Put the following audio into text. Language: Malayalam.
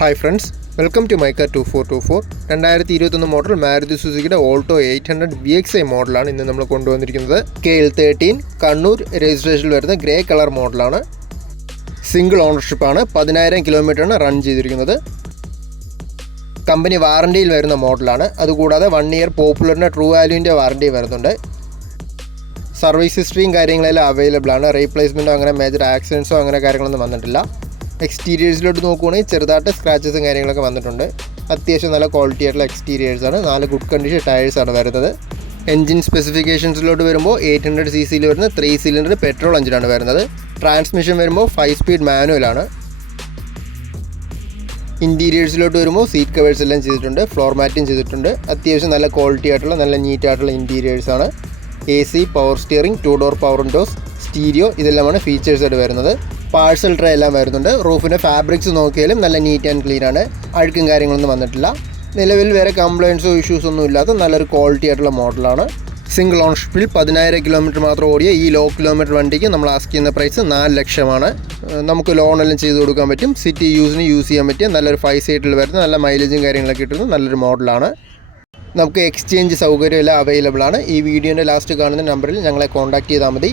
Hi friends, welcome to my car 2424. 2021 model Maruti സുസുക്കിയുടെ ഓൾട്ടോ 800 VXi മോഡലാണ് ഇന്ന് നമ്മൾ കൊണ്ടുവന്നിരിക്കുന്നത്. KL13 കണ്ണൂർ രജിസ്ട്രേഷനിൽ വരുന്ന ഗ്രേ കളർ മോഡലാണ്. സിംഗിൾ ഓണർഷിപ്പാണ്. 10,000 കിലോമീറ്ററാണ് റൺ ചെയ്തിരിക്കുന്നത്. കമ്പനി വാറണ്ടിയിൽ വരുന്ന മോഡലാണ്. അതുകൂടാതെ 1 ഇയർ പോപ്പുലറിൻ്റെ ട്രൂ വാല്യൂവിൻ്റെ വാറണ്ടി വരുന്നുണ്ട്. സർവീസ് ഹിസ്റ്ററിയും കാര്യങ്ങളെല്ലാം അവൈലബിൾ ആണ്. റീപ്ലേസ്മെൻറ്റോ അങ്ങനെ മേജർ ആക്സിഡൻസോ അങ്ങനെ കാര്യങ്ങളൊന്നും വന്നിട്ടില്ല. എക്സ്റ്റീരിയേഴ്സിലോട്ട് നോക്കുകയാണെങ്കിൽ ചെറുതായിട്ട് സ്ക്രാച്ചസും കാര്യങ്ങളൊക്കെ വന്നിട്ടുണ്ട്. അത്യാവശ്യം നല്ല ക്വാളിറ്റി ആയിട്ടുള്ള എക്സ്റ്റീരിയേഴ്സാണ്. 4 ഗുഡ് കണ്ടീഷൻ ടയേഴ്സാണ് വരുന്നത്. എൻജിൻ സ്പെസിഫിക്കേഷൻസിലോട്ട് വരുമ്പോൾ 800 cc വരുന്ന 3 സിലിണ്ടർ പെട്രോൾ എഞ്ചിനാണ് വരുന്നത്. ട്രാൻസ്മിഷൻ വരുമ്പോൾ 5 സ്പീഡ് മാനുവലാണ്. ഇൻറ്റീരിയേഴ്സിലോട്ട് വരുമ്പോൾ സീറ്റ് കവേഴ്സ് എല്ലാം ചെയ്തിട്ടുണ്ട്. ഫ്ലോർ മാറ്റും ചെയ്തിട്ടുണ്ട്. അത്യാവശ്യം നല്ല ക്വാളിറ്റി ആയിട്ടുള്ള നല്ല നീറ്റായിട്ടുള്ള ഇൻറ്റീരിയേഴ്സാണ്. AC, power steering, 2 door power Windows, stereo ഇതെല്ലാമാണ് ഫീച്ചേഴ്സായിട്ട് വരുന്നത്. പാഴ്സൽ ട്രേ എല്ലാം വരുന്നുണ്ട്. റൂഫിൻ്റെ ഫാബ്രിക്സ് നോക്കിയാലും നല്ല നീറ്റ് ആൻഡ് ക്ലീൻ ആണ്. അഴുക്കും കാര്യങ്ങളൊന്നും വന്നിട്ടില്ല. നിലവിൽ വേറെ കംപ്ലയിൻസോ ഇഷ്യൂസ് ഒന്നും ഇല്ലാത്ത നല്ലൊരു ക്വാളിറ്റി ആയിട്ടുള്ള മോഡലാണ്. സിംഗിൾ ഓണർഷിപ്പിൽ 10,000 കിലോമീറ്റർ മാത്രം ഓടിയ ഈ ലോ കിലോമീറ്റർ വണ്ടിക്ക് നമ്മൾ ആസ്ക് ചെയ്യുന്ന പ്രൈസ് 4 ലക്ഷമാണ്. നമുക്ക് ലോണെല്ലാം ചെയ്ത് കൊടുക്കാൻ പറ്റും. സിറ്റി യൂസിന് യൂസ് ചെയ്യാൻ പറ്റിയ നല്ലൊരു 5 സീറ്റിൽ വരുന്ന നല്ല മൈലേജും കാര്യങ്ങളൊക്കെ കിട്ടുന്ന നല്ലൊരു മോഡലാണ്. നമുക്ക് എക്സ്ചേഞ്ച് സൗകര്യം എല്ലാം അവൈലബിൾ ആണ്. ഈ വീഡിയോൻ്റെ ലാസ്റ്റ് കാണുന്ന നമ്പറിൽ ഞങ്ങളെ കോൺടാക്റ്റ് ചെയ്താൽ മതി.